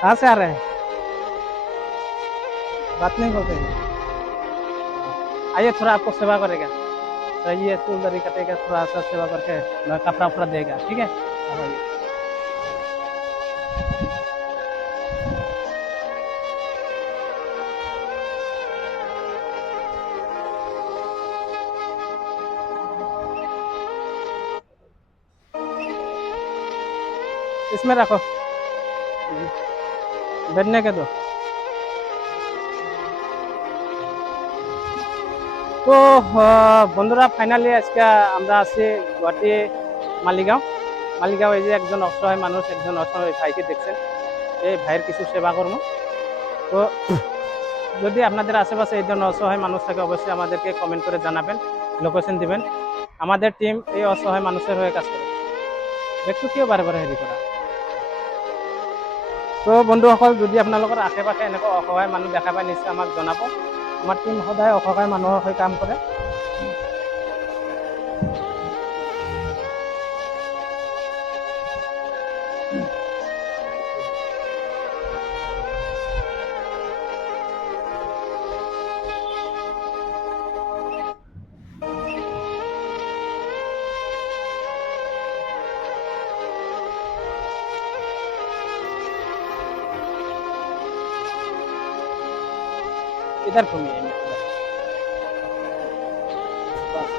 कहाँ से आ रहे हैं? बात नहीं बोलते हैं। आइए थोड़ा आपको सेवा करेगा। तो ये चूल दरी कटेगा, थोड़ा सा सेवा करके ना कपड़ा उपड़ा देगा, ठीक है? आप आइए। इसमें रखो, बैठने के दो। তো বন্ধুরা ফাইনালি আজকে আমরা আছি গুয়াহাটি মালিগাঁও। মালিগাঁও এই যে একজন অসহায় মানুষ, একজন অসহায় ভাইকে দেখছেন, এই ভাইয়ের কিছু সেবা করবো। তো যদি আপনাদের আশেপাশে এই ধরনের অসহায় মানুষ থাকে অবশ্যই আমাদেরকে কমেন্ট করে জানাবেন, লোকেশন দিবেন। আমাদের টিম এই অসহায় মানুষের হয়ে কাজ করে। দেখতো কিয় বাৰে বাৰে হেৰি কৰা। তো বন্ধুসকল যদি আপোনালোকৰ আশে পাশে এনেকুৱা অসহায় মানুহ দেখা পায় নিশ্চয় আমাক জনাব। আমাৰ টিম সদায় অসহায় মানুহৰ হৈ কাম কৰে। इधर घूमिए इधर। बस।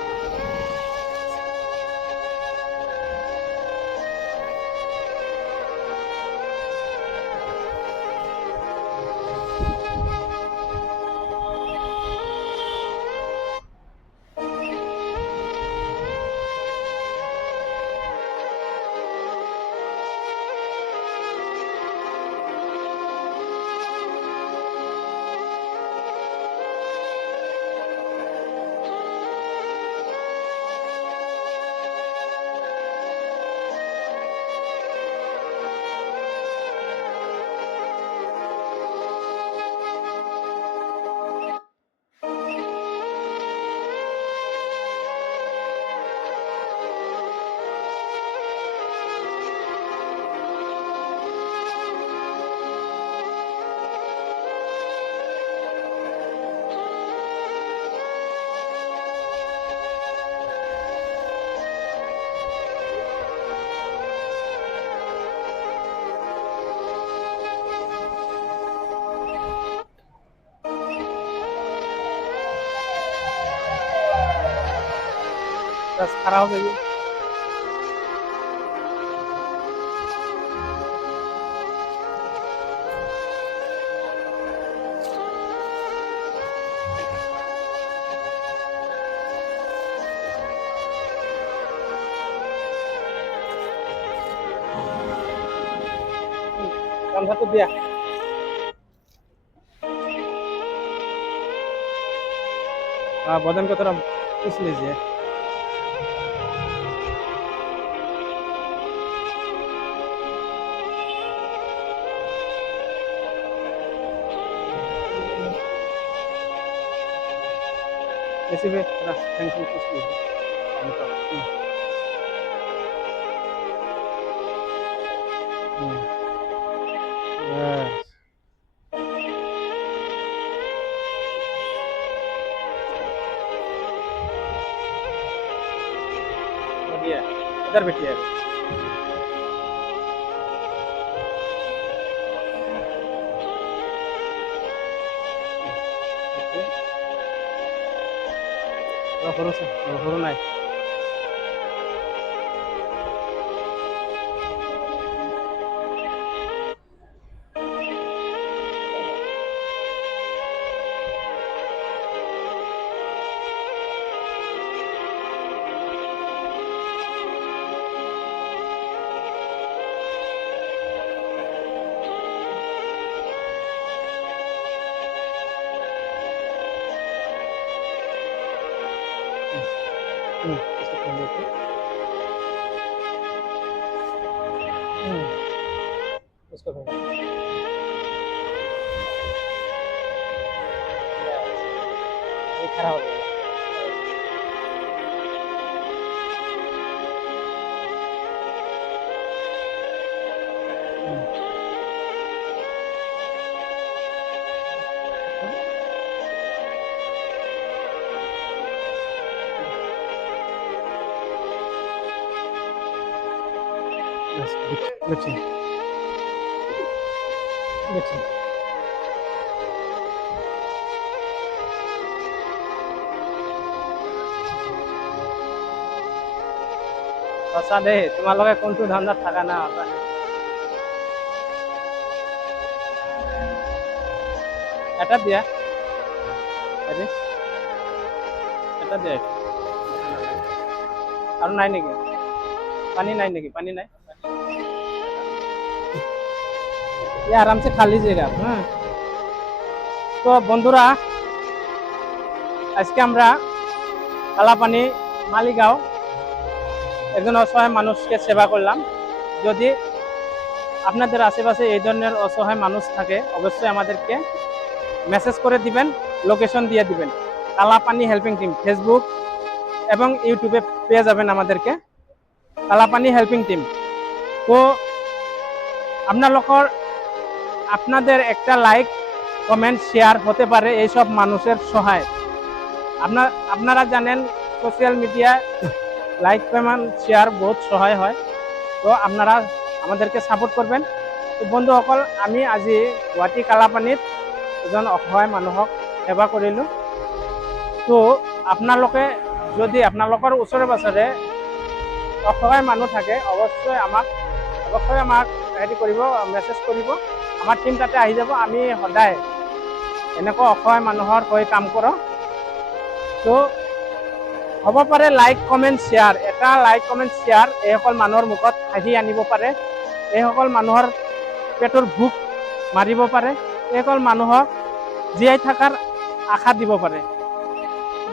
बस खड़ा हो जाइए। कंधा तो दिया। हाँ, बदन को थोड़ा पूछ लीजिए। जैसे भी थोड़ा टेंशन पूछ लीजिए। पानी का। यस। बढ़िया। इधर बैठिए अभी। देखिए, थोड़ा भरोसा, भरो नहीं। इसको खोल देते। इसको खोल देते। ये खड़ा हो जाएगा। Yes, good thing. Good thing. সঁচা দেই, তোমালোকে কোনটো ধান্দাত থাকা না সঁচা। এটা দিয়া হেৰি এটা দিয়া আৰু নাই নেকি? पानी नहीं नेगी, पानी नहीं, ये आराम से खा लीजिएगा। हाँ, तो बंधुरा আজকে আমরা কালাপানি মালিগাঁও একজন অসহায় মানুষকে সেবা করলাম। যদি আপনাদের আশেপাশে এই ধরনের অসহায় মানুষ থাকে অবশ্যই আমাদেরকে মেসেজ করে দিবেন, লোকেশন দিয়ে দিবেন। কালাপানি হেল্পিং টিম ফেসবুক এবং ইউটিউবে পেয়ে যাবেন আমাদেরকে, কালাপানি হেল্পিং টিম। তো আপনাদের একটা লাইক কমেন্ট শেয়ার হতে পারে এইসব মানুষের সহায়। আপনারা জানেন social media like comment share বহুত সহায় হয়। তো আপনারা আমাদেরকে সাপোর্ট করবেন। তো বন্ধুসকল, আমি আজি গুৱাহাটী কালাপানীত এজন অসহায় মানুহক সেৱা কৰিলোঁ। তো আপোনালোকে যদি আপোনালোকৰ ওচৰে পাজৰে অসহায় মানুহ থাকে অৱশ্যই আমাক হেৰি কৰিব, মেছেজ কৰিব, আমাৰ টিম তাতে আহি যাব। আমি সদায় এনেকুৱা অসহায় মানুহৰ হৈ কাম কৰোঁ। তো হ'ব পাৰে লাইক কমেণ্ট শ্বেয়াৰ, এটা লাইক কমেণ্ট শ্বেয়াৰ এইসকল মানুহৰ মুখত হাঁহি আনিব পাৰে, এইসকল মানুহৰ পেটৰ ভোক মাৰিব পাৰে, এইসকল মানুহক জীয়াই থকাৰ আশা দিব পাৰে।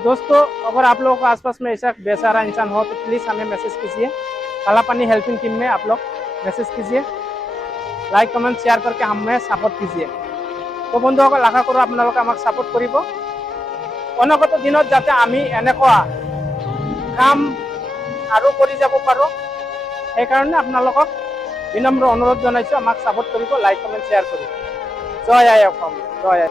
दोस्तों, अगर आप लोगों के आसपास में ऐसा बेसहारा इंसान हो तो प्लीज़ हमें मैसेज कीजिए, कालापानी हेल्पिंग टीम में आप लोग मैसेज कीजिए, लाइक कमेंट शेयर करके हमें सपोर्ट कीजिए। तो बंधुসকল, आशा करूँ আপোনালোকে আমাক সাপোর্ট কৰিব। অনাগত দিনত যাতে আমি এনেকুৱা কাম আৰু কৰি যাব পাৰোঁ, সেইকাৰণে আপোনালোকক বিনম্ৰ অনুৰোধ জনাইছোঁ, আমাক সাপোর্ট কৰিব, লাইক কমেন্ট শ্বেয়াৰ কৰিব। জয় আই অসম, জয় আই।